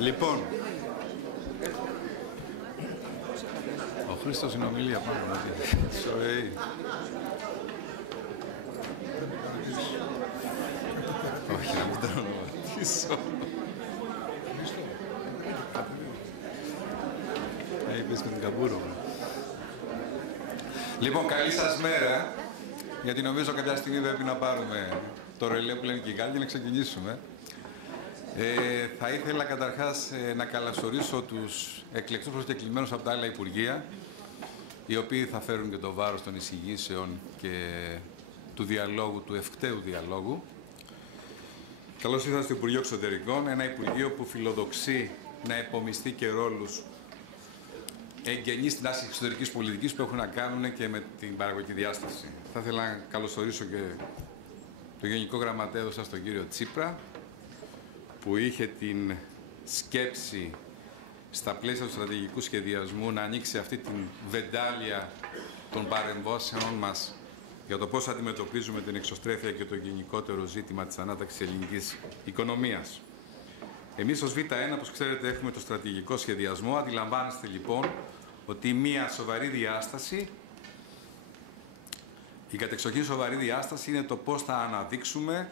Λοιπόν, ο Χρήστος είναι ομιλία πάνω, δηλαδή. Όχι, να μην τον ονοματίσω. Είπες με την Καμπούρο. Λοιπόν, καλή σας μέρα, γιατί νομίζω κάποια στιγμή πρέπει να πάρουμε το ρελέ που λένε και οι Γάλλοι και να ξεκινήσουμε. Θα ήθελα καταρχάς να καλωσορίσω τους εκλεκτούς προσκεκλημένους από τα άλλα Υπουργεία, οι οποίοι θα φέρουν και το βάρος των εισηγήσεων και του διαλόγου, του ευκταίου διαλόγου. Καλώς ήρθατε στο Υπουργείο Εξωτερικών, ένα Υπουργείο που φιλοδοξεί να επομιστεί και ρόλους εγγενείς στην άσκηση εξωτερικής πολιτικής που έχουν να κάνουν και με την παραγωγική διάσταση. Θα ήθελα να καλωσορίσω και τον Γενικό Γραμματέα εδώ σας, τον κύριο Τσίπρα, που είχε την σκέψη στα πλαίσια του στρατηγικού σχεδιασμού να ανοίξει αυτή την βεντάλια των παρεμβάσεων μας για το πώς αντιμετωπίζουμε την εξωστρέφεια και το γενικότερο ζήτημα της ανάταξης της ελληνικής οικονομίας. Εμείς ως Β1, όπως ξέρετε, έχουμε το στρατηγικό σχεδιασμό. Αντιλαμβάνεστε λοιπόν ότι μία σοβαρή διάσταση, η κατεξοχήν σοβαρή διάσταση, είναι το πώς θα αναδείξουμε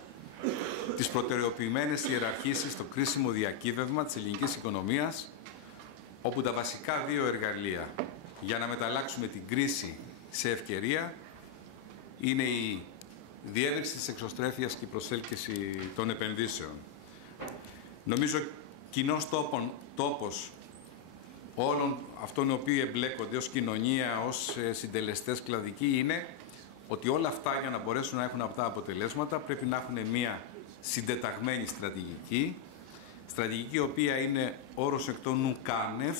τις προτεραιοποιημένες ιεραρχήσεις στο κρίσιμο διακύβευμα της ελληνικής οικονομίας, όπου τα βασικά δύο εργαλεία για να μεταλλάξουμε την κρίση σε ευκαιρία είναι η διεύρυνση της εξωστρέφειας και η προσέλκυση των επενδύσεων. Νομίζω κοινός τόπος όλων αυτών οι οποίοι εμπλέκονται ως κοινωνία, ως συντελεστές κλαδικοί, είναι ότι όλα αυτά για να μπορέσουν να έχουν αυτά αποτελέσματα πρέπει να έχουν μία συντεταγμένη στρατηγική, η οποία είναι όρος εκ των ουκάνευ,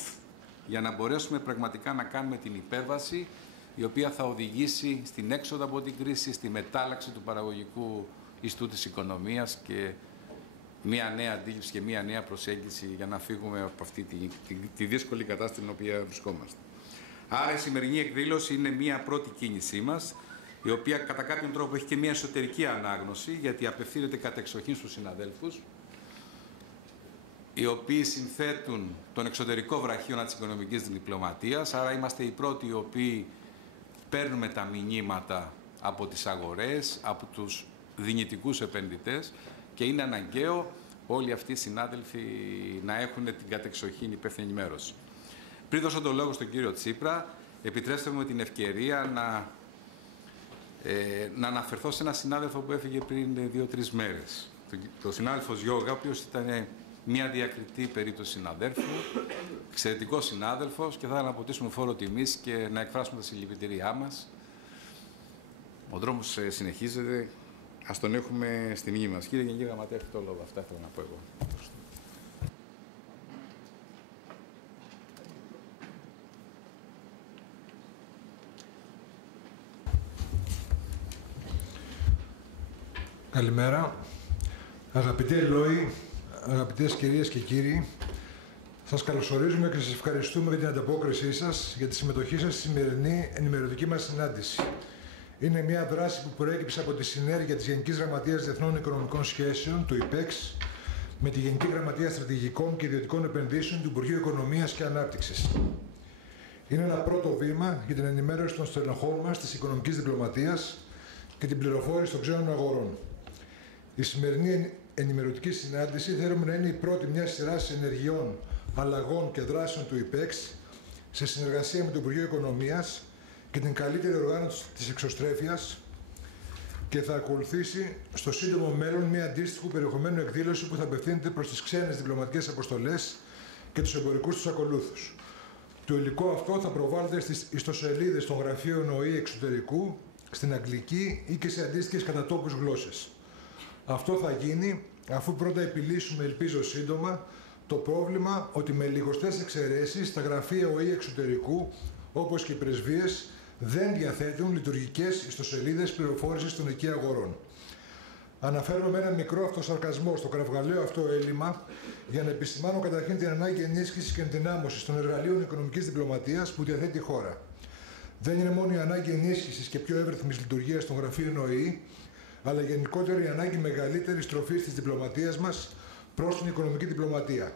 για να μπορέσουμε πραγματικά να κάνουμε την υπέρβαση η οποία θα οδηγήσει στην έξοδο από την κρίση, στη μετάλλαξη του παραγωγικού ιστού της οικονομίας και μία νέα αντίληψη και μία νέα προσέγγιση για να φύγουμε από αυτή τη δύσκολη κατάσταση στην οποία βρισκόμαστε. Άρα η σημερινή εκδήλωση είναι μία πρώτη κίνησή μας, η οποία κατά κάποιον τρόπο έχει και μία εσωτερική ανάγνωση, γιατί απευθύνεται κατεξοχήν στους συναδέλφους, οι οποίοι συνθέτουν τον εξωτερικό βραχίωνα της οικονομικής διπλωματίας. Άρα είμαστε οι πρώτοι οι οποίοι παίρνουμε τα μηνύματα από τις αγορές, από τους δυνητικούς επενδυτές, και είναι αναγκαίο όλοι αυτοί οι συνάδελφοι να έχουν την κατεξοχήν υπεύθυνη ενημέρωση. Πριν δώσω το λόγο στον κύριο Τσίπρα, επιτρέψτε μου την ευκαιρία να αναφερθώ σε έναν συνάδελφο που έφυγε πριν 2-3 μέρες. Το συνάδελφο Γιώργα, ο οποίος ήταν μια διακριτή περίπτωση συναδέλφου, εξαιρετικός συνάδελφος, και θα ήθελα να αποτίσουμε φόρο τιμής και να εκφράσουμε τα συλληπιτήριά μας. Ο δρόμος συνεχίζεται. Ας τον έχουμε στη μνήμη μας. Κύριε Γενική Γραμματέα, έχετε το λόγο. Αυτά ήθελα να πω εγώ. Καλημέρα. Αγαπητοί Ελλόοι, αγαπητές κυρίες και κύριοι, σας καλωσορίζουμε και σας ευχαριστούμε για την ανταπόκρισή σας, για τη συμμετοχή σας στη σημερινή ενημερωτική μας συνάντηση. Είναι μια δράση που προέκυψε από τη συνέργεια της Γενικής Γραμματείας Διεθνών Οικονομικών Σχέσεων, του ΙΠΕΞ, με τη Γενική Γραμματεία Στρατηγικών και Ιδιωτικών Επενδύσεων του Υπουργείου Οικονομίας και Ανάπτυξης. Είναι ένα πρώτο βήμα για την ενημέρωση των στελεχών μας της οικονομικής διπλωματίας και την πληροφόρηση των ξένων αγορών. Η σημερινή ενημερωτική συνάντηση θέλουμε να είναι η πρώτη μια σειρά ενεργειών, αλλαγών και δράσεων του ΙΠΕΞ σε συνεργασία με το Υπουργείο Οικονομίας και την καλύτερη οργάνωση της εξωστρέφειας, και θα ακολουθήσει στο σύντομο μέλλον μια αντίστοιχου περιεχομένου εκδήλωση που θα απευθύνεται προς τις ξένες διπλωματικές αποστολές και τους εμπορικούς τους ακολούθους. Το υλικό αυτό θα προβάλλεται στις ιστοσελίδες των γραφείων ΟΗ Εξωτερικού, στην αγγλική ή και σε αντίστοιχες κατατόπους γλώσσες. Αυτό θα γίνει αφού πρώτα επιλύσουμε, ελπίζω σύντομα, το πρόβλημα ότι με λιγοστές εξαιρέσεις τα γραφεία ΟΗ Εξωτερικού, όπως και οι πρεσβείες, δεν διαθέτουν λειτουργικές ιστοσελίδες πληροφόρησης των εκεί αγορών. Αναφέρομαι με ένα μικρό αυτοσαρκασμό στο κραυγαλαίο αυτό έλλειμμα για να επισημάνω καταρχήν την ανάγκη ενίσχυσης και ενδυνάμωσης των εργαλείων οικονομικής διπλωματίας που διαθέτει η χώρα. Δεν είναι μόνο η ανάγκη ενίσχυσης και πιο εύρυθμης λειτουργίας των γραφείων ΟΗ, αλλά γενικότερα η ανάγκη μεγαλύτερης στροφής της διπλωματίας μας προς την οικονομική διπλωματία.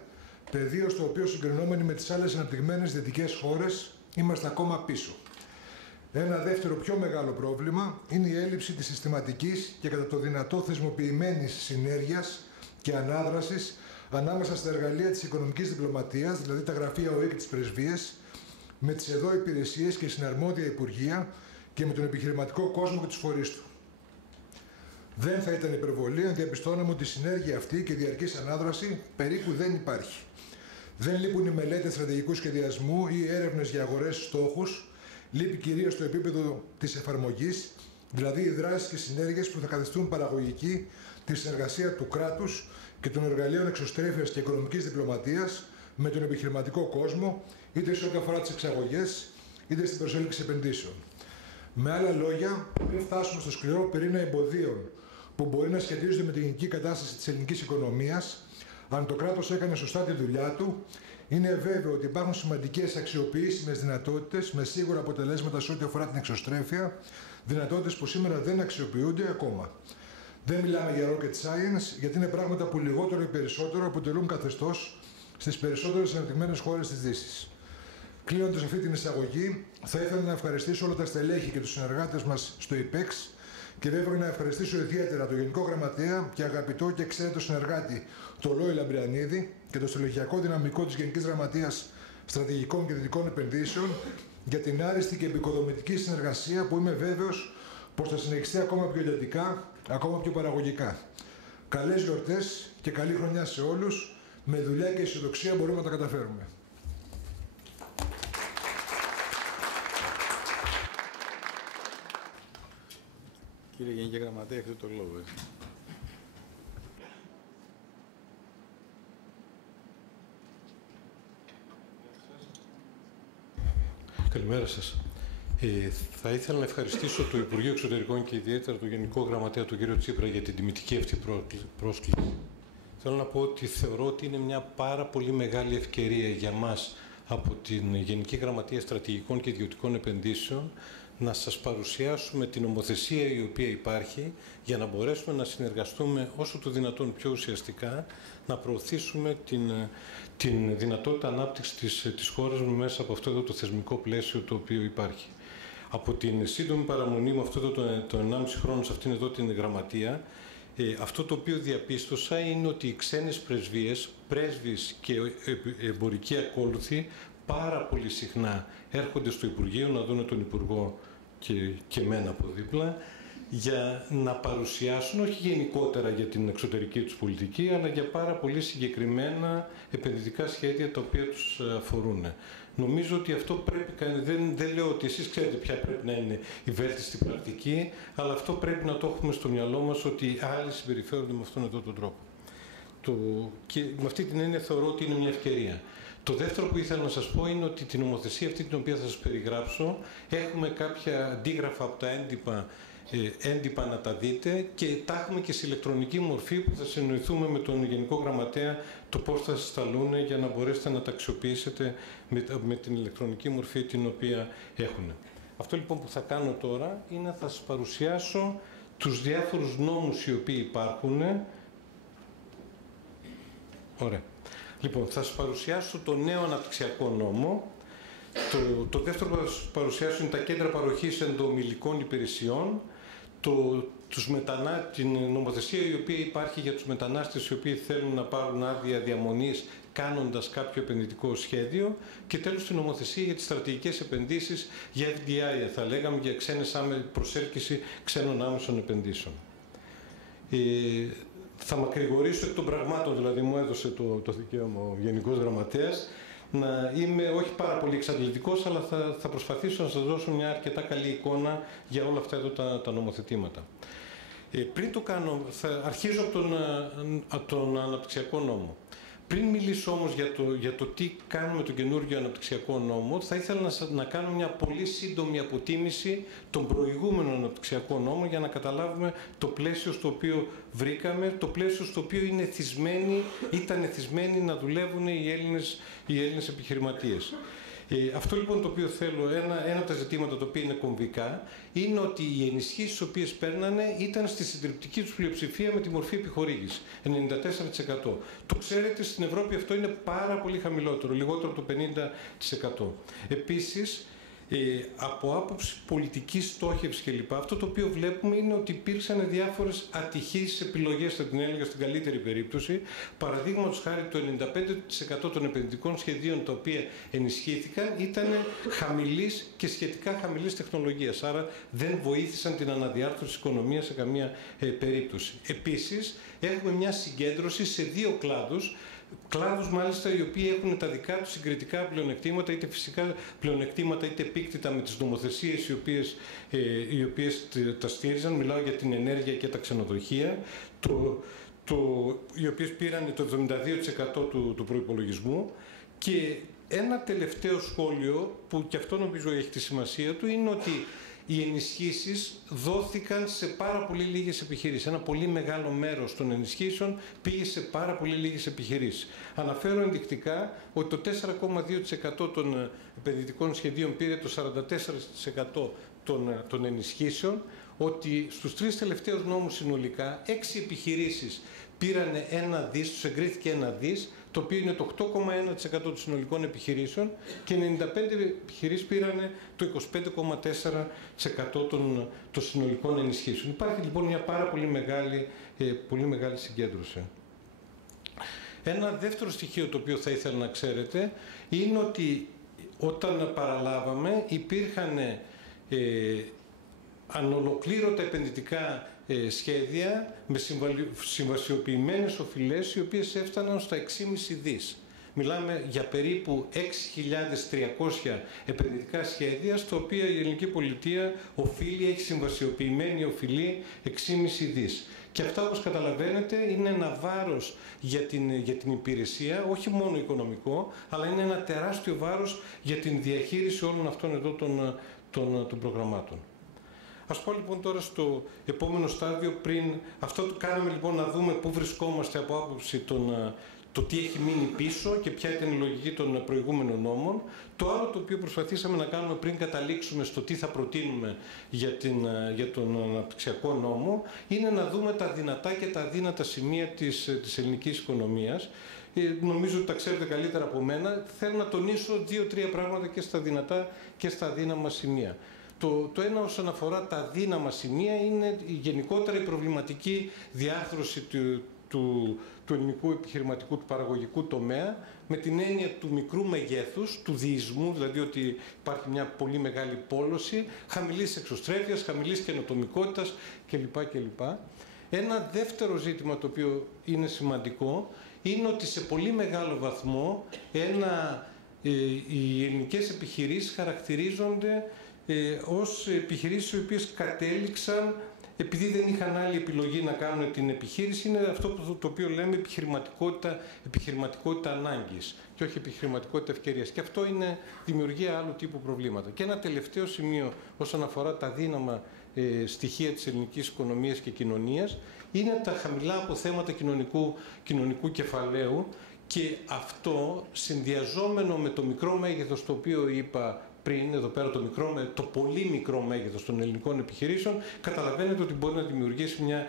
πεδίο στο οποίο συγκρινόμενοι με τις άλλες αναπτυγμένες δυτικές χώρες είμαστε ακόμα πίσω. Ένα δεύτερο πιο μεγάλο πρόβλημα είναι η έλλειψη της συστηματικής και κατά το δυνατό θεσμοποιημένης συνέργειας και ανάδρασης ανάμεσα στα εργαλεία της οικονομικής διπλωματίας, δηλαδή τα γραφεία ΟΗΕ και τις πρεσβείες, με τις εδώ υπηρεσίες και συναρμόδια υπουργεία και με τον επιχειρηματικό κόσμο και τους φορείς του. Δεν θα ήταν υπερβολή αν διαπιστώναμε ότι η συνέργεια αυτή και η διαρκής ανάδραση περίπου δεν υπάρχει. Δεν λείπουν οι μελέτες στρατηγικού σχεδιασμού ή έρευνες για αγορές στόχους, λείπει κυρίως το επίπεδο της εφαρμογής, δηλαδή οι δράσεις και συνέργειες που θα καθιστούν παραγωγική τη συνεργασία του κράτους και των εργαλείων εξωστρέφειας και οικονομικής διπλωματίας με τον επιχειρηματικό κόσμο, είτε σε ό,τι αφορά τις εξαγωγές, είτε στην προσέλκυση επενδύσεων. Με άλλα λόγια, πριν φτάσουμε στο σκληρό πυρήνα εμποδίων που μπορεί να σχετίζονται με την γενική κατάσταση της ελληνικής οικονομίας, αν το κράτος έκανε σωστά τη δουλειά του, είναι βέβαιο ότι υπάρχουν σημαντικές αξιοποιήσιμες δυνατότητες με σίγουρα αποτελέσματα σε ό,τι αφορά την εξωστρέφεια, δυνατότητες που σήμερα δεν αξιοποιούνται ακόμα. Δεν μιλάμε για rocket science, γιατί είναι πράγματα που λιγότερο ή περισσότερο αποτελούν καθεστώς στις περισσότερες αναπτυγμένες χώρες της Δύσης. Κλείνοντας αυτή την εισαγωγή, θα ήθελα να ευχαριστήσω όλα τα στελέχη και τους συνεργάτες μας στο ΙΠΕΞ και βέβαια να ευχαριστήσω ιδιαίτερα τον Γενικό Γραμματέα και αγαπητό και εξαίρετο συνεργάτη, τον Λόι Λαμπριανίδη, και το στελεχειακό δυναμικό της Γενικής Γραμματείας Στρατηγικών και Δυτικών Επενδύσεων για την άριστη και επικοδομητική συνεργασία που είμαι βέβαιος πως θα συνεχιστεί ακόμα πιο εντατικά, ακόμα πιο παραγωγικά. Καλές γιορτές και καλή χρονιά σε όλους. Με δουλειά και αισιοδοξία μπορούμε να τα καταφέρουμε. Κύριε Γενική Γραμματέα, έχετε το λόγο. Καλημέρα σας. Θα ήθελα να ευχαριστήσω το Υπουργείο Εξωτερικών και ιδιαίτερα τον Γενικό Γραμματέα, τον κύριο Τσίπρα, για την τιμητική αυτή πρόσκληση. Θέλω να πω ότι θεωρώ ότι είναι μια πάρα πολύ μεγάλη ευκαιρία για μας από την Γενική Γραμματεία Στρατηγικών και Ιδιωτικών Επενδύσεων να σας παρουσιάσουμε την νομοθεσία η οποία υπάρχει για να μπορέσουμε να συνεργαστούμε όσο το δυνατόν πιο ουσιαστικά, να προωθήσουμε την δυνατότητα ανάπτυξης της χώρας μου μέσα από αυτό εδώ το θεσμικό πλαίσιο το οποίο υπάρχει. Από την σύντομη παραμονή μου αυτό το 1,5 χρόνο σε αυτήν εδώ την γραμματεία, αυτό το οποίο διαπίστωσα είναι ότι οι ξένες πρεσβείες, πρέσβεις και εμπορικοί ακόλουθοι πάρα πολύ συχνά έρχονται στο Υπουργείο να δουν τον Υπουργό και εμένα από δίπλα για να παρουσιάσουν, όχι γενικότερα για την εξωτερική τους πολιτική, αλλά για πάρα πολύ συγκεκριμένα επενδυτικά σχέδια τα οποία τους αφορούν. Νομίζω ότι αυτό πρέπει, δεν λέω ότι εσείς ξέρετε ποια πρέπει να είναι η βέλτιστη πρακτική, αλλά αυτό πρέπει να το έχουμε στο μυαλό μας ότι άλλοι συμπεριφέρονται με αυτόν εδώ τον τρόπο. Και με αυτή την έννοια θεωρώ ότι είναι μια ευκαιρία. Το δεύτερο που ήθελα να σας πω είναι ότι την νομοθεσία αυτή την οποία θα σας περιγράψω έχουμε κάποια αντίγραφα από τα έντυπα να τα δείτε και τα έχουμε και σε ηλεκτρονική μορφή που θα συνοηθούμε με τον Γενικό Γραμματέα το πώς θα σας σταλούν για να μπορέσετε να τα αξιοποιήσετε με την ηλεκτρονική μορφή την οποία έχουν. Αυτό λοιπόν που θα κάνω τώρα είναι να θα σας παρουσιάσω τους διάφορους νόμους οι οποίοι υπάρχουν. Ωραία. Λοιπόν, θα σας παρουσιάσω το νέο αναπτυξιακό νόμο. Το δεύτερο που θα σας παρουσιάσω είναι τα κέντρα παροχής ενδομηλικών υπηρεσιών, την νομοθεσία η οποία υπάρχει για τους μετανάστες οι οποίοι θέλουν να πάρουν άδεια διαμονής κάνοντας κάποιο επενδυτικό σχέδιο και τέλος την νομοθεσία για τις στρατηγικές επενδύσεις, για FDI θα λέγαμε, για προσέλκυση ξένων άμεσων επενδύσεων. Θα μακρηγορήσω εκ των πραγμάτων, δηλαδή μου έδωσε το δικαίωμα ο Γενικός Γραμματέας, να είμαι όχι πάρα πολύ εξαντλητικός, αλλά θα προσπαθήσω να σας δώσω μια αρκετά καλή εικόνα για όλα αυτά εδώ τα νομοθετήματα. Πριν το κάνω, θα αρχίζω από τον αναπτυξιακό νόμο. Πριν μιλήσω όμως για το τι κάνουμε τον καινούργιο αναπτυξιακό νόμο, θα ήθελα να κάνω μια πολύ σύντομη αποτίμηση των προηγούμενων αναπτυξιακών νόμων για να καταλάβουμε το πλαίσιο στο οποίο βρήκαμε, το πλαίσιο στο οποίο ήταν εθισμένοι να δουλεύουν οι Έλληνες επιχειρηματίες. Αυτό λοιπόν το οποίο θέλω, ένα από τα ζητήματα τα οποία είναι κομβικά, είναι ότι οι ενισχύσεις τις οποίες παίρνανε ήταν στη συντριπτική τους πλειοψηφία με τη μορφή επιχορήγηση, 94%. Το ξέρετε, στην Ευρώπη αυτό είναι πάρα πολύ χαμηλότερο, λιγότερο από το 50%. Επίσης, από άποψη πολιτικής στόχευσης κλπ. Αυτό το οποίο βλέπουμε είναι ότι υπήρξαν διάφορες ατυχείς επιλογές, θα την έλεγα στην καλύτερη περίπτωση. Παραδείγματος χάρη, το 95% των επενδυτικών σχεδίων τα οποία ενισχύθηκαν ήταν χαμηλής και σχετικά χαμηλής τεχνολογίας. Άρα δεν βοήθησαν την αναδιάρθρωση της οικονομίας σε καμία περίπτωση. Επίσης, έχουμε μια συγκέντρωση σε δύο κλάδους. Κλάδους μάλιστα οι οποίοι έχουν τα δικά τους συγκριτικά πλεονεκτήματα, είτε φυσικά πλεονεκτήματα είτε επίκτητα με τις νομοθεσίες οι οποίες τα στήριζαν. Μιλάω για την ενέργεια και τα ξενοδοχεία, οι οποίες πήραν το 72% του προϋπολογισμού. Και ένα τελευταίο σχόλιο που και αυτό νομίζω έχει τη σημασία του είναι ότι οι ενισχύσεις δόθηκαν σε πάρα πολύ λίγες επιχειρήσεις. Ένα πολύ μεγάλο μέρος των ενισχύσεων πήγε σε πάρα πολύ λίγες επιχειρήσεις. Αναφέρω ενδεικτικά ότι το 4,2% των επενδυτικών σχεδίων πήρε το 44% των ενισχύσεων, ότι στους 3 τελευταίους νόμους συνολικά 6 επιχειρήσεις πήρανε 1 δις, τους εγκρίθηκε 1 δις, το οποίο είναι το 8,1% των συνολικών επιχειρήσεων, και 95 επιχειρήσεις πήρανε το 25,4% των συνολικών ενισχύσεων. Υπάρχει λοιπόν μια πάρα πολύ μεγάλη συγκέντρωση. Ένα δεύτερο στοιχείο το οποίο θα ήθελα να ξέρετε είναι ότι όταν παραλάβαμε υπήρχαν ανολοκλήρωτα επενδυτικά σχέδια με συμβασιοποιημένες οφειλές, οι οποίες έφταναν στα 6,5 δις. Μιλάμε για περίπου 6.300 επενδυτικά σχέδια, στα οποία η ελληνική πολιτεία έχει συμβασιοποιημένη οφειλή 6,5 δις. Και αυτά, όπως καταλαβαίνετε, είναι ένα βάρος για την υπηρεσία, όχι μόνο οικονομικό, αλλά είναι ένα τεράστιο βάρος για την διαχείριση όλων αυτών εδώ των προγραμμάτων. Ας πω λοιπόν τώρα στο επόμενο στάδιο, αυτό το κάναμε λοιπόν να δούμε πού βρισκόμαστε από άποψη το τι έχει μείνει πίσω και ποια ήταν η λογική των προηγούμενων νόμων. Το άλλο το οποίο προσπαθήσαμε να κάνουμε πριν καταλήξουμε στο τι θα προτείνουμε για τον αναπτυξιακό νόμο, είναι να δούμε τα δυνατά και τα αδύνατα σημεία της ελληνικής οικονομίας. Νομίζω ότι τα ξέρετε καλύτερα από μένα. Θέλω να τονίσω 2-3 πράγματα και στα δυνατά και στα αδύναμα σημεία. Το ένα όσον αφορά τα αδύναμα σημεία είναι γενικότερα η προβληματική διάρθρωση του ελληνικού επιχειρηματικού, του παραγωγικού τομέα, με την έννοια του μικρού μεγέθους, του διεισμού, δηλαδή ότι υπάρχει μια πολύ μεγάλη πόλωση, χαμηλής εξωστρέφειας, χαμηλής καινοτομικότητας κλπ. Ένα δεύτερο ζήτημα το οποίο είναι σημαντικό είναι ότι σε πολύ μεγάλο βαθμό οι ελληνικές επιχειρήσεις χαρακτηρίζονται ως επιχειρήσεις οι οποίες κατέληξαν επειδή δεν είχαν άλλη επιλογή να κάνουν την επιχείρηση. Είναι αυτό το οποίο λέμε επιχειρηματικότητα ανάγκης και όχι επιχειρηματικότητα ευκαιρίας. Και αυτό δημιουργεί άλλου τύπου προβλήματα. Και ένα τελευταίο σημείο όσον αφορά τα δύναμα στοιχεία της ελληνικής οικονομίας και κοινωνίας είναι τα χαμηλά αποθέματα κοινωνικού κεφαλαίου, και αυτό συνδυαζόμενο με το μικρό μέγεθος το οποίο είπα πριν, εδώ πέρα το πολύ μικρό μέγεθος των ελληνικών επιχειρήσεων, καταλαβαίνετε ότι μπορεί να δημιουργήσει μια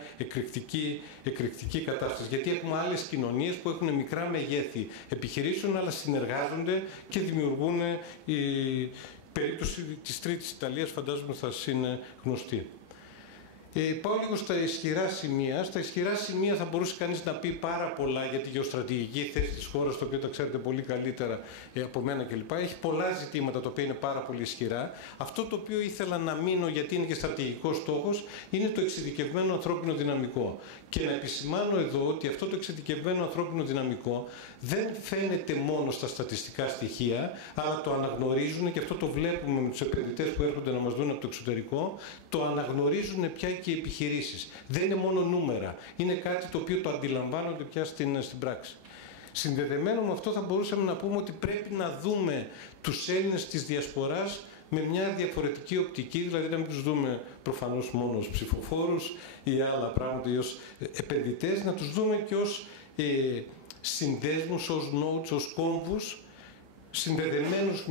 εκρηκτική κατάσταση. Γιατί έχουμε άλλες κοινωνίες που έχουν μικρά μεγέθη επιχειρήσεων, αλλά συνεργάζονται και δημιουργούν. Η περίπτωση της Τρίτης Ιταλίας φαντάζομαι θα σας είναι γνωστή. Πάω λίγο στα ισχυρά σημεία. Στα ισχυρά σημεία θα μπορούσε κανείς να πει πάρα πολλά για τη γεωστρατηγική θέση της χώρας, το οποίο τα ξέρετε πολύ καλύτερα από μένα κλπ. Έχει πολλά ζητήματα τα οποία είναι πάρα πολύ ισχυρά. Αυτό το οποίο ήθελα να μείνω, γιατί είναι και στρατηγικός στόχος, είναι το εξειδικευμένο ανθρώπινο δυναμικό. Και να επισημάνω εδώ ότι αυτό το εξειδικευμένο ανθρώπινο δυναμικό δεν φαίνεται μόνο στα στατιστικά στοιχεία, αλλά το αναγνωρίζουν, και αυτό το βλέπουμε με τους επενδυτές που έρχονται να μας δουν από το εξωτερικό, το αναγνωρίζουν πια και οι επιχειρήσεις. Δεν είναι μόνο νούμερα. Είναι κάτι το οποίο το αντιλαμβάνονται πια στην πράξη. Συνδεδεμένο με αυτό θα μπορούσαμε να πούμε ότι πρέπει να δούμε τους Έλληνες της Διασποράς με μια διαφορετική οπτική, δηλαδή να μην τους δούμε προφανώς μόνο ως ψηφοφόρους ή άλλα πράγματα ή ως επενδυτές, να τους δούμε και ως συνδέσμους, ως nodes, ως κόμβους συνδεδεμένους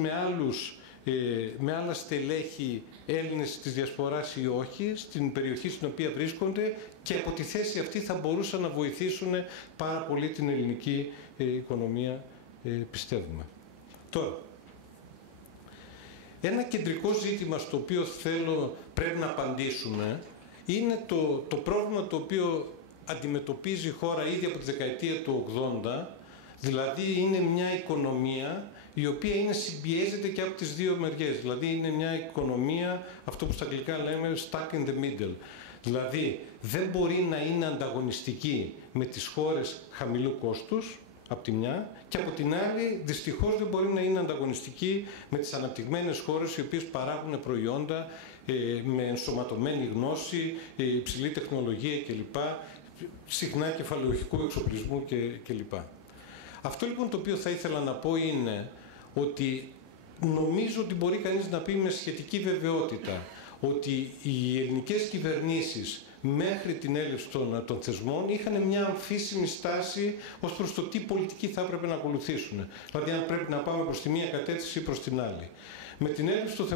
με άλλα στελέχη Έλληνες της Διασποράς ή όχι, στην περιοχή στην οποία βρίσκονται, και από τη θέση αυτή θα μπορούσαν να βοηθήσουν πάρα πολύ την ελληνική οικονομία, πιστεύουμε. Τώρα, ένα κεντρικό ζήτημα στο οποίο πρέπει να απαντήσουμε είναι το πρόβλημα το οποίο αντιμετωπίζει η χώρα ήδη από τη δεκαετία του 80, δηλαδή είναι μια οικονομία η οποία συμπιέζεται και από τις δύο μεριές. Δηλαδή είναι μια οικονομία, αυτό που στα αγγλικά λέμε stuck in the middle. Δηλαδή δεν μπορεί να είναι ανταγωνιστική με τις χώρες χαμηλού κόστους, από τη μια, και από την άλλη δυστυχώς δεν μπορεί να είναι ανταγωνιστική με τις αναπτυγμένες χώρες οι οποίες παράγουν προϊόντα με ενσωματωμένη γνώση, υψηλή τεχνολογία κλπ. Συχνά κεφαλαιοχικού εξοπλισμού κλπ. Αυτό λοιπόν το οποίο θα ήθελα να πω είναι ότι νομίζω ότι μπορεί κανείς να πει με σχετική βεβαιότητα ότι οι ελληνικές κυβερνήσεις μέχρι την έλευση των θεσμών είχαν μια αμφίσιμη στάση ως προς το τι πολιτική θα έπρεπε να ακολουθήσουν. Δηλαδή αν πρέπει να πάμε προς τη μία κατεύθυνση ή προς την άλλη. Με την έλευση των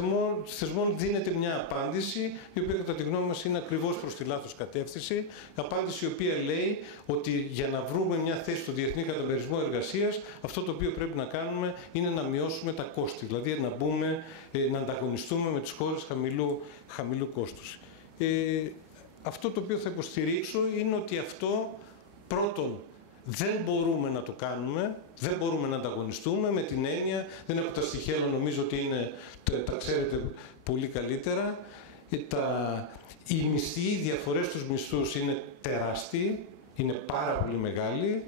θεσμών δίνεται μια απάντηση, η οποία κατά τη γνώμη μας είναι ακριβώς προς τη λάθος κατεύθυνση. Απάντηση η οποία λέει ότι για να βρούμε μια θέση στο Διεθνή Καταμερισμό Εργασίας, αυτό το οποίο πρέπει να κάνουμε είναι να μειώσουμε τα κόστη. Δηλαδή να ανταγωνιστούμε με τις χώρες χαμηλού κόστους. Αυτό το οποίο θα υποστηρίξω είναι ότι αυτό πρώτον δεν μπορούμε να το κάνουμε, δεν μπορούμε να ανταγωνιστούμε με την έννοια, δεν έχω τα στοιχεία, αλλά νομίζω ότι τα ξέρετε πολύ καλύτερα. Οι διαφορές στους μισθούς είναι τεράστιοι, είναι πάρα πολύ μεγάλοι,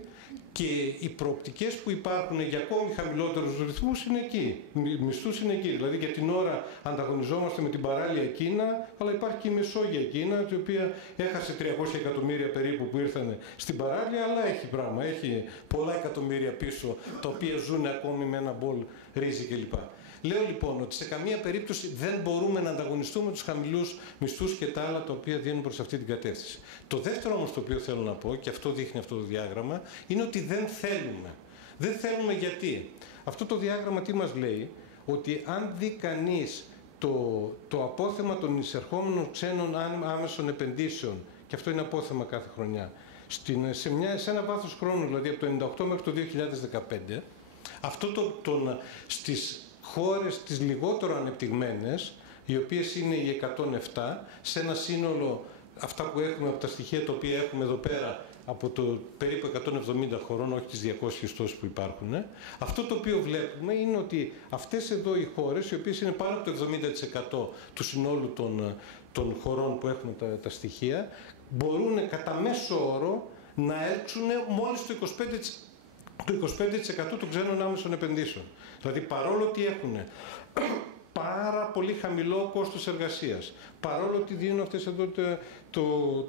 και οι προοπτικές που υπάρχουν για ακόμη χαμηλότερους ρυθμούς είναι εκεί, μισθούς είναι εκεί. Δηλαδή για την ώρα ανταγωνιζόμαστε με την παράλια Κίνα, αλλά υπάρχει και η Μεσόγεια Κίνα, η οποία έχασε 300 εκατομμύρια περίπου που ήρθαν στην παράλια, αλλά έχει πράγμα, έχει πολλά εκατομμύρια πίσω, τα οποία ζουν ακόμη με ένα μπολ ρύζι κλπ. Λέω λοιπόν ότι σε καμία περίπτωση δεν μπορούμε να ανταγωνιστούμε τους χαμηλούς μισθούς και τα άλλα τα οποία δίνουν προς αυτή την κατεύθυνση. Το δεύτερο όμως το οποίο θέλω να πω, και αυτό δείχνει αυτό το διάγραμμα, είναι ότι δεν θέλουμε. Δεν θέλουμε γιατί. Αυτό το διάγραμμα τι μας λέει? Ότι αν δει κανείς το απόθεμα των εισερχόμενων ξένων άμεσων επενδύσεων, και αυτό είναι απόθεμα κάθε χρονιά, σε ένα βάθος χρόνου, δηλαδή από το 1998 μέχρι το 2015, αυτό στις χώρες τις λιγότερο ανεπτυγμένες, οι οποίες είναι οι 107, σε ένα σύνολο, αυτά που έχουμε από τα στοιχεία τα οποία έχουμε εδώ πέρα, από το περίπου 170 χωρών, όχι τις 200 τόσες που υπάρχουν, αυτό το οποίο βλέπουμε είναι ότι αυτές εδώ οι χώρες, οι οποίες είναι πάνω από το 70% του συνόλου των χωρών που έχουν τα στοιχεία, μπορούν κατά μέσο όρο να έλξουν μόλις το 25% των ξένων άμεσων επενδύσεων. Δηλαδή παρόλο ότι έχουν πάρα πολύ χαμηλό κόστος εργασίας, παρόλο ότι δίνουν αυτές εδώ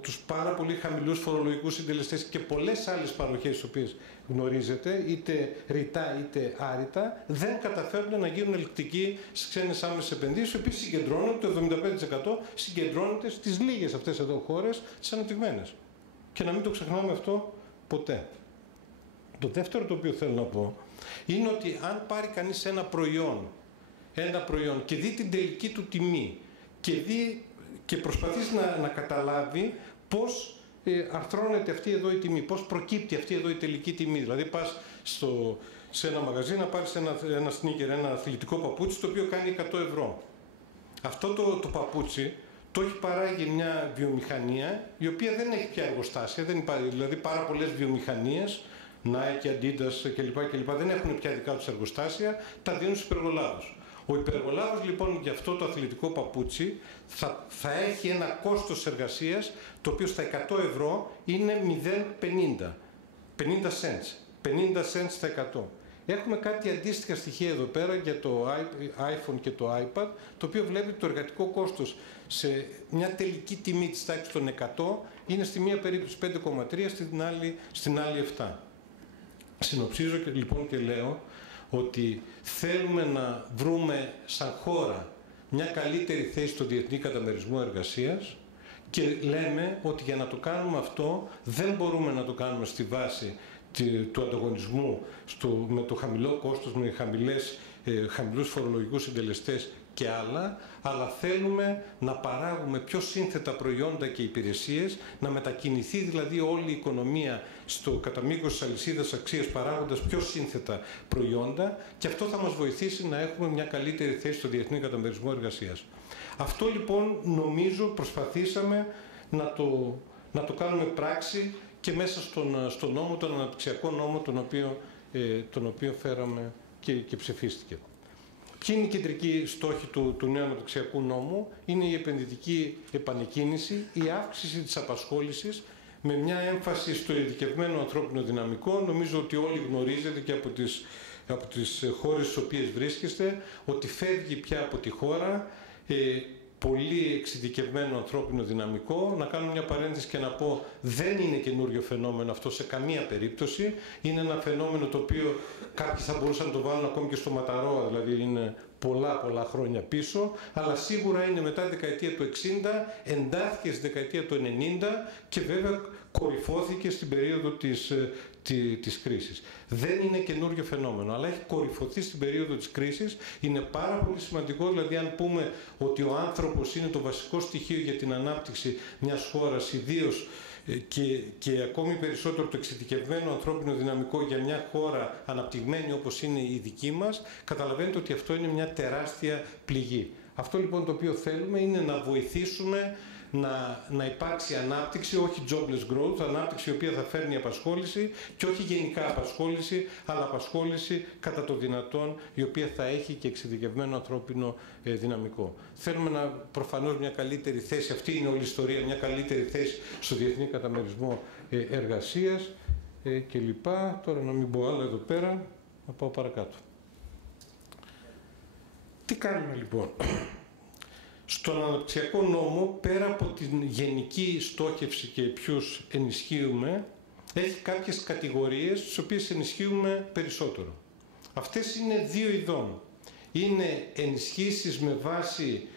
τους πάρα πολύ χαμηλούς φορολογικούς συντελεστές και πολλές άλλες παροχές τις οποίες γνωρίζετε, είτε ρητά είτε άρρητα, δεν καταφέρνουν να γίνουν ελκτικοί στις ξένες άμεσες επενδύσεις, οι οποίες συγκεντρώνονται, το 75% συγκεντρώνεται στις λίγες αυτές εδώ χώρες, τις ανεπτυγμένες. Και να μην το ξεχνάμε αυτό ποτέ. Το δεύτερο το οποίο θέλω να πω είναι ότι αν πάρει κανείς ένα προϊόν και δει την τελική του τιμή και προσπαθήσει να καταλάβει πώς αρθρώνεται αυτή εδώ η τιμή, πώς προκύπτει αυτή εδώ η τελική τιμή. Δηλαδή πας σε ένα μαγαζί να πάρεις ένα σνίκερ, ένα αθλητικό παπούτσι το οποίο κάνει 100 ευρώ. Αυτό το παπούτσι το έχει παράγει μια βιομηχανία η οποία δεν έχει πια εργοστάσια, δηλαδή πάρα πολλές βιομηχανίες, Nike, Adidas κλπ. Δεν έχουν πια δικά τους εργοστάσια, τα δίνουν στους υπεργολάβους. Ο υπεργολάβος λοιπόν για αυτό το αθλητικό παπούτσι θα έχει ένα κόστος εργασίας το οποίο στα 100 ευρώ είναι 0,50. 50 cents στα 100. Έχουμε κάτι αντίστοιχα στοιχεία εδώ πέρα για το iPhone και το iPad, το οποίο βλέπει το εργατικό κόστος σε μια τελική τιμή της τάξης των 100 είναι στη μία περίπτωση 5,3, στην άλλη 7. Συνοψίζω και λοιπόν και λέω ότι θέλουμε να βρούμε σαν χώρα μια καλύτερη θέση στο Διεθνή Καταμερισμό Εργασίας και λέμε ότι για να το κάνουμε αυτό δεν μπορούμε να το κάνουμε στη βάση του ανταγωνισμού με το χαμηλό κόστος, με χαμηλές χαμηλούς φορολογικούς συντελεστές και άλλα, αλλά θέλουμε να παράγουμε πιο σύνθετα προϊόντα και υπηρεσίες, να μετακινηθεί δηλαδή όλη η οικονομία στο κατά μήκος της αλυσίδας αξίας παράγοντας πιο σύνθετα προϊόντα, και αυτό θα μας βοηθήσει να έχουμε μια καλύτερη θέση στο διεθνή καταμερισμό εργασίας. Αυτό λοιπόν νομίζω προσπαθήσαμε να το κάνουμε πράξη και μέσα στον νόμο, τον αναπτυξιακό νόμο, τον οποίο φέραμε και ψηφίστηκε. Ποιοι είναι οι κεντρικοί στόχοι του νέου αναπτυξιακού νόμου? Είναι η επενδυτική επανεκκίνηση, η αύξηση της απασχόλησης με μια έμφαση στο ειδικευμένο ανθρώπινο δυναμικό. Νομίζω ότι όλοι γνωρίζετε και από τις χώρες στις οποίες βρίσκεστε ότι φεύγει πια από τη χώρα πολύ εξειδικευμένο ανθρώπινο δυναμικό. Να κάνω μια παρένθεση και να πω, δεν είναι καινούριο φαινόμενο αυτό σε καμία περίπτωση. Είναι ένα φαινόμενο το οποίο κάποιοι θα μπορούσαν να το βάλουν ακόμη και στο Ματαρόα, δηλαδή είναι πολλά χρόνια πίσω, αλλά σίγουρα είναι μετά τη δεκαετία του 60, εντάθηκε στη δεκαετία του 90 και βέβαια κορυφώθηκε στην περίοδο της κρίσης. Δεν είναι καινούριο φαινόμενο, αλλά έχει κορυφωθεί στην περίοδο της κρίσης. Είναι πάρα πολύ σημαντικό, δηλαδή αν πούμε ότι ο άνθρωπος είναι το βασικό στοιχείο για την ανάπτυξη μιας χώρας, ιδίως και ακόμη περισσότερο το εξειδικευμένο ανθρώπινο δυναμικό για μια χώρα αναπτυγμένη όπως είναι η δική μας, καταλαβαίνετε ότι αυτό είναι μια τεράστια πληγή. Αυτό λοιπόν το οποίο θέλουμε είναι να βοηθήσουμε να υπάρξει ανάπτυξη, όχι jobless growth, ανάπτυξη η οποία θα φέρνει απασχόληση και όχι γενικά απασχόληση, αλλά απασχόληση κατά το δυνατόν η οποία θα έχει και εξειδικευμένο ανθρώπινο δυναμικό. Θέλουμε προφανώς μια καλύτερη θέση, αυτή είναι όλη η ιστορία, μια καλύτερη θέση στο διεθνή καταμερισμό εργασίας κλπ. Τώρα να μην πω άλλο εδώ πέρα, να πάω παρακάτω. Τι κάνουμε λοιπόν? Στον αναπτυξιακό νόμο, πέρα από την γενική στόχευση και ποιους ενισχύουμε, έχει κάποιες κατηγορίες τις οποίες ενισχύουμε περισσότερο. Αυτές είναι δύο ειδών. Είναι ενισχύσεις με βάση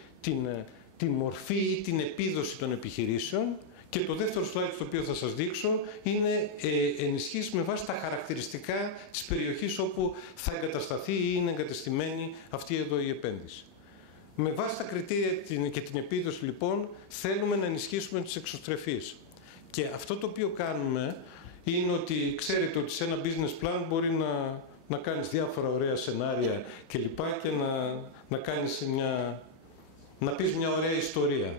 την μορφή ή την επίδοση των επιχειρήσεων, και το δεύτερο slide το οποίο θα σας δείξω είναι ενισχύσεις με βάση τα χαρακτηριστικά της περιοχής όπου θα εγκατασταθεί ή είναι εγκατεστημένη αυτή εδώ η επένδυση. Με βάση τα κριτήρια και την επίδοση λοιπόν θέλουμε να ενισχύσουμε τις εξωστρεφείς. Και αυτό το οποίο κάνουμε είναι ότι ξέρετε ότι σε ένα business plan μπορεί να κάνεις διάφορα ωραία σενάρια κλπ. Και να πεις μια ωραία ιστορία.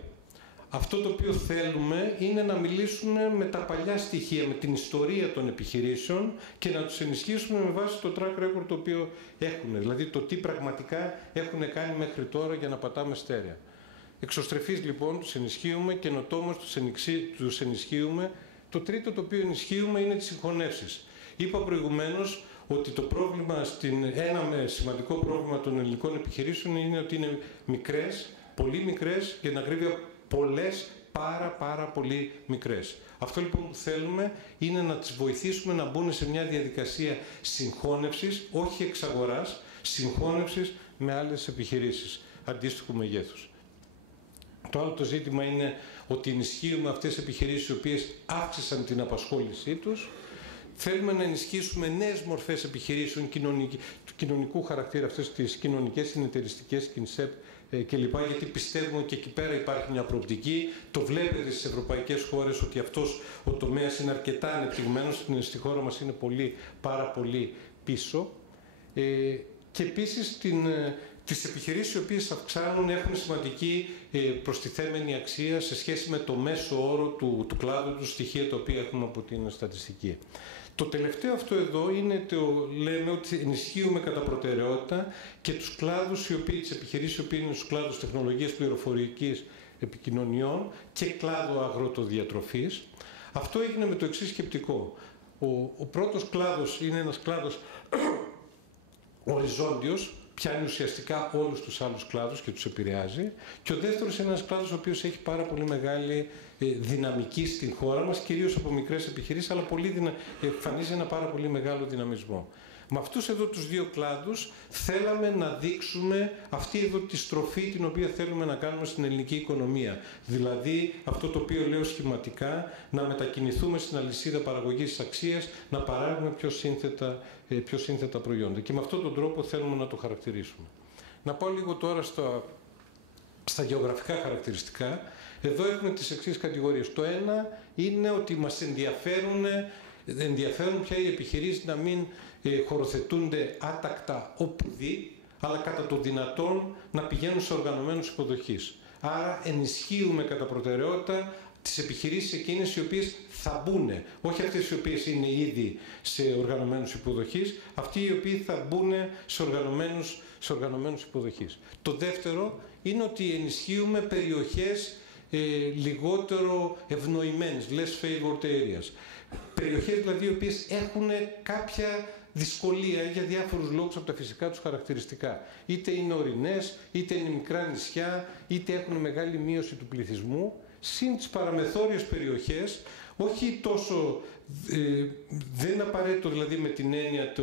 Αυτό το οποίο θέλουμε είναι να μιλήσουμε με τα παλιά στοιχεία, με την ιστορία των επιχειρήσεων και να τους ενισχύσουμε με βάση το track record το οποίο έχουν. Δηλαδή το τι πραγματικά έχουν κάνει μέχρι τώρα για να πατάμε στέρεα. Εξωστρεφείς λοιπόν τους ενισχύουμε, καινοτόμους τους ενισχύουμε. Το τρίτο το οποίο ενισχύουμε είναι τις συγχωνεύσεις. Είπα προηγουμένως ότι το πρόβλημα, ένα σημαντικό πρόβλημα των ελληνικών επιχειρήσεων είναι ότι είναι μικρές, πολύ μικρές, για την ακρίβεια πολλές, πάρα πολύ μικρές. Αυτό λοιπόν που θέλουμε είναι να τις βοηθήσουμε να μπουν σε μια διαδικασία συγχώνευσης, όχι εξαγοράς, συγχώνευσης με άλλες επιχειρήσεις αντίστοιχου μεγέθους. Το άλλο το ζήτημα είναι ότι ενισχύουμε αυτές τις επιχειρήσεις οι οποίες αύξησαν την απασχόλησή τους. Θέλουμε να ενισχύσουμε νέες μορφές επιχειρήσεων του κοινωνικού χαρακτήρα, αυτές τις κοινωνικές συνεταιριστικές, κινσέπ κλπ. Γιατί πιστεύουμε και εκεί πέρα υπάρχει μια προοπτική. Το βλέπετε στις ευρωπαϊκές χώρες ότι αυτός ο τομέας είναι αρκετά ανεπτυγμένος. Στη χώρα μας είναι πάρα πολύ πίσω. Και επίσης τις επιχειρήσεις οι οποίες αυξάνουν έχουν σημαντική προστιθέμενη αξία σε σχέση με το μέσο όρο του κλάδου του, στοιχεία τα οποία έχουμε από την στατιστική. Το τελευταίο αυτό εδώ είναι λέμε ότι ενισχύουμε κατά προτεραιότητα και τους κλάδους τις επιχειρήσεις οι οποίοι είναι στους κλάδους τεχνολογίας, πληροφορικής, επικοινωνιών και κλάδο αγροτοδιατροφής. Αυτό έγινε με το εξής σκεπτικό. Ο πρώτος κλάδος είναι ένας κλάδος οριζόντιος, πιάνει ουσιαστικά όλους τους άλλους κλάδους και τους επηρεάζει. Και ο δεύτερος είναι ένας κλάδος ο οποίος έχει πάρα πολύ μεγάλη δυναμική στην χώρα μας, κυρίως από μικρές επιχειρήσεις, αλλά εμφανίζει ένα πάρα πολύ μεγάλο δυναμισμό. Με αυτούς εδώ τους δύο κλάδους θέλαμε να δείξουμε αυτή εδώ τη στροφή την οποία θέλουμε να κάνουμε στην ελληνική οικονομία. Δηλαδή αυτό το οποίο λέω σχηματικά, να μετακινηθούμε στην αλυσίδα παραγωγής της αξίας, να παράγουμε πιο σύνθετα προϊόντα. Και με αυτόν τον τρόπο θέλουμε να το χαρακτηρίσουμε. Να πάω λίγο τώρα στα γεωγραφικά χαρακτηριστικά. Εδώ έχουμε τις εξής κατηγορίες. Το ένα είναι ότι μας ενδιαφέρουν πια οι επιχειρήσεις να μην χωροθετούνται άτακτα οπουδή, αλλά κατά το δυνατόν να πηγαίνουν σε οργανωμένους υποδοχείς. Άρα ενισχύουμε κατά προτεραιότητα τις επιχειρήσεις εκείνες οι οποίες θα μπουν, όχι αυτές οι οποίες είναι ήδη σε οργανωμένους υποδοχείς, αυτοί οι οποίοι θα μπουν σε οργανωμένους υποδοχείς. Το δεύτερο είναι ότι ενισχύουμε περιοχές λιγότερο ευνοημένες, less favored areas. Περιοχές δηλαδή οι οποίες έχουν κάποια δυσκολία για διάφορους λόγους από τα φυσικά τους χαρακτηριστικά. Είτε είναι ορεινές, είτε είναι μικρά νησιά, είτε έχουν μεγάλη μείωση του πληθυσμού. Συν τις παραμεθόριες περιοχές, όχι τόσο, δεν είναι απαραίτητο δηλαδή με την έννοια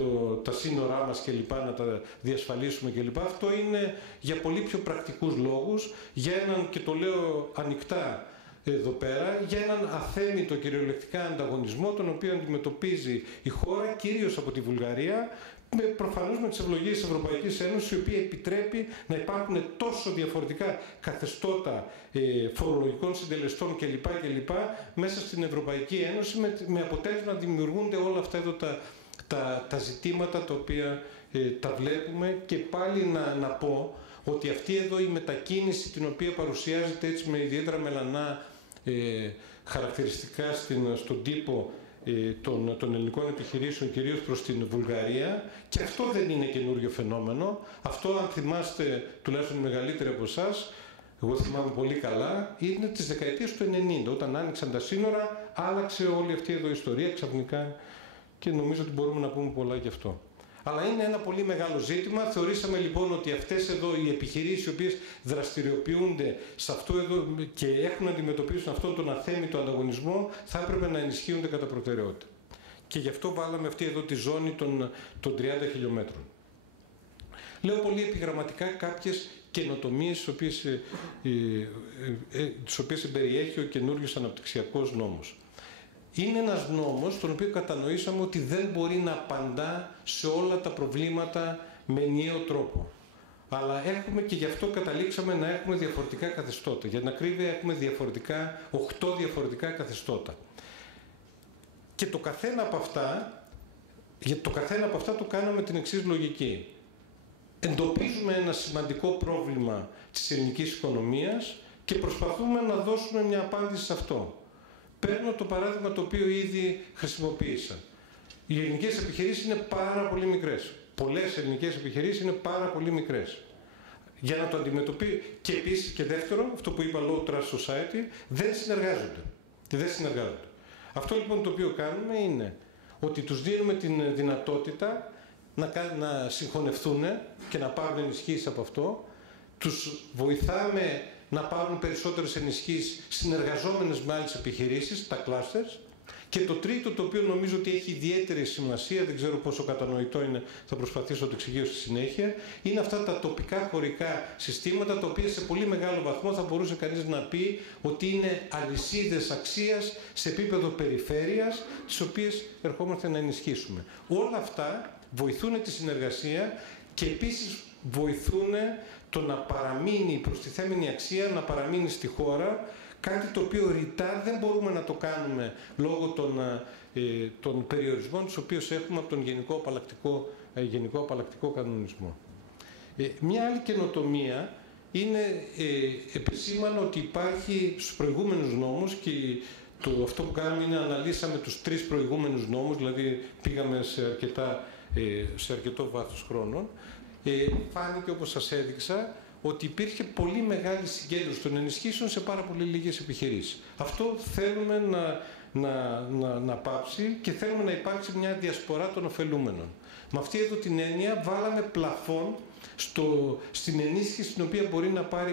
τα σύνορά μας κλπ. Να τα διασφαλίσουμε κλπ. Αυτό είναι για πολύ πιο πρακτικούς λόγους, για έναν, και το λέω ανοιχτά εδώ πέρα, για έναν αθέμητο κυριολεκτικά ανταγωνισμό τον οποίο αντιμετωπίζει η χώρα, κυρίως από τη Βουλγαρία, προφανώς με τις ευλογίες της Ευρωπαϊκής Ένωσης, η οποία επιτρέπει να υπάρχουν τόσο διαφορετικά καθεστώτα φορολογικών συντελεστών κλπ. Μέσα στην Ευρωπαϊκή Ένωση, με αποτέλεσμα να δημιουργούνται όλα αυτά εδώ τα ζητήματα τα οποία τα βλέπουμε. Και πάλι να πω ότι αυτή εδώ η μετακίνηση την οποία παρουσιάζεται έτσι με ιδιαίτερα μελανά χαρακτηριστικά στον τύπο των ελληνικών επιχειρήσεων, κυρίως προς την Βουλγαρία, και αυτό δεν είναι καινούριο φαινόμενο. Αυτό, αν θυμάστε, τουλάχιστον οι μεγαλύτεροι από εσάς, εγώ θυμάμαι πολύ καλά, είναι τις δεκαετίες του 90, όταν άνοιξαν τα σύνορα, άλλαξε όλη αυτή εδώ η ιστορία ξαφνικά και νομίζω ότι μπορούμε να πούμε πολλά γι' αυτό. Αλλά είναι ένα πολύ μεγάλο ζήτημα. Θεωρήσαμε λοιπόν ότι αυτές εδώ οι επιχειρήσεις οι οποίες δραστηριοποιούνται σε αυτό εδώ και έχουν να αντιμετωπίσουν αυτόν τον αθέμητο ανταγωνισμό θα έπρεπε να ενισχύονται κατά προτεραιότητα. Και γι' αυτό βάλαμε αυτή εδώ τη ζώνη των 30 χιλιόμετρων. Λέω πολύ επιγραμματικά κάποιες καινοτομίες τις οποίες περιέχει ο καινούριος αναπτυξιακός νόμος. Είναι ένας νόμος τον οποίο κατανοήσαμε ότι δεν μπορεί να απαντά σε όλα τα προβλήματα με ενιαίο τρόπο. Αλλά έχουμε, και γι' αυτό καταλήξαμε να έχουμε διαφορετικά καθεστώτα. Για την ακρίβεια έχουμε 8 διαφορετικά καθεστώτα. Και το καθένα από αυτά το κάναμε την εξής λογική. Εντοπίζουμε ένα σημαντικό πρόβλημα της ελληνικής οικονομίας και προσπαθούμε να δώσουμε μια απάντηση σε αυτό. Παίρνω το παράδειγμα το οποίο ήδη χρησιμοποίησα. Οι ελληνικές επιχειρήσεις είναι πάρα πολύ μικρές. Πολλές ελληνικές επιχειρήσεις είναι πάρα πολύ μικρές. Για να το αντιμετωπίσει, και επίσης και δεύτερο, αυτό που είπα Low Trust Society, δεν συνεργάζονται. Αυτό λοιπόν το οποίο κάνουμε είναι ότι τους δίνουμε την δυνατότητα να συγχωνευτούν και να πάρουν ενισχύσεις από αυτό. Τους βοηθάμε να πάρουν περισσότερες ενισχύσεις συνεργαζόμενες με άλλες επιχειρήσεις, τα clusters. Και το τρίτο, το οποίο νομίζω ότι έχει ιδιαίτερη σημασία, δεν ξέρω πόσο κατανοητό είναι, θα προσπαθήσω να το εξηγήσω στη συνέχεια, είναι αυτά τα τοπικά χωρικά συστήματα, τα οποία σε πολύ μεγάλο βαθμό θα μπορούσε κανείς να πει ότι είναι αλυσίδες αξίας σε επίπεδο περιφέρειας, τις οποίες ερχόμαστε να ενισχύσουμε. Όλα αυτά βοηθούν τη συνεργασία και επίσης βοηθούν το να παραμείνει η προστιθέμενη αξία, να παραμείνει στη χώρα, κάτι το οποίο ρητά δεν μπορούμε να το κάνουμε λόγω των περιορισμών τους οποίους έχουμε από τον γενικό απαλλακτικό κανονισμό. Μια άλλη καινοτομία είναι, επισήμανα ότι υπάρχει στους προηγούμενους νόμους, και αυτό που κάναμε είναι αναλύσαμε τους 3 προηγούμενους νόμους, δηλαδή πήγαμε σε αρκετό βάθος χρόνων. Φάνηκε, όπως σας έδειξα, ότι υπήρχε πολύ μεγάλη συγκέντρωση των ενισχύσεων σε πάρα πολύ λίγες επιχειρήσεις. Αυτό θέλουμε να πάψει και θέλουμε να υπάρξει μια διασπορά των ωφελούμενων. Με αυτή εδώ την έννοια βάλαμε πλαφόν στην ενίσχυση την οποία μπορεί να πάρει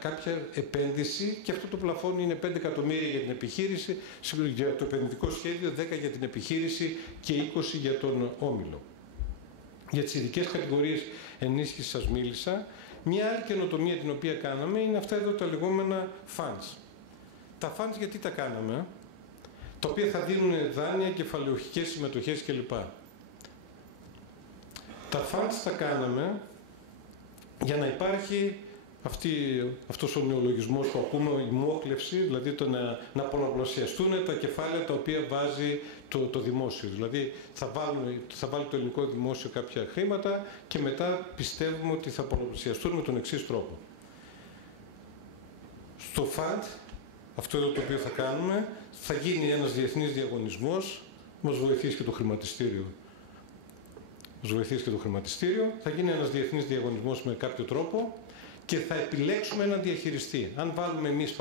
κάποια επένδυση, και αυτό το πλαφόν είναι 5 εκατομμύρια για την επιχείρηση, για το επενδυτικό σχέδιο, 10 για την επιχείρηση και 20 για τον όμιλο. Για τις ειδικές κατηγορίες ενίσχυσης σας μίλησα. Μια άλλη καινοτομία την οποία κάναμε είναι αυτά εδώ τα λεγόμενα funds. Τα funds γιατί τα κάναμε? Τα οποία θα δίνουν δάνεια, κεφαλαιοχικές συμμετοχές κλπ. Τα funds τα κάναμε για να υπάρχει αυτός ο νεολογισμός που ακούμε, η μόχλευση, δηλαδή το να πολλαπλασιαστούν τα κεφάλαια τα οποία βάζει το δημόσιο. Δηλαδή θα βάλει το ελληνικό δημόσιο κάποια χρήματα και μετά πιστεύουμε ότι θα πολλαπλασιαστούν με τον εξής τρόπο. Στο fund, αυτό εδώ το οποίο θα κάνουμε, θα γίνει ένας διεθνής διαγωνισμός, μας βοηθήσει και το χρηματιστήριο. Θα γίνει ένας διεθνής διαγωνισμός με κάποιο τρόπο και θα επιλέξουμε έναν διαχειριστή. Αν βάλουμε εμείς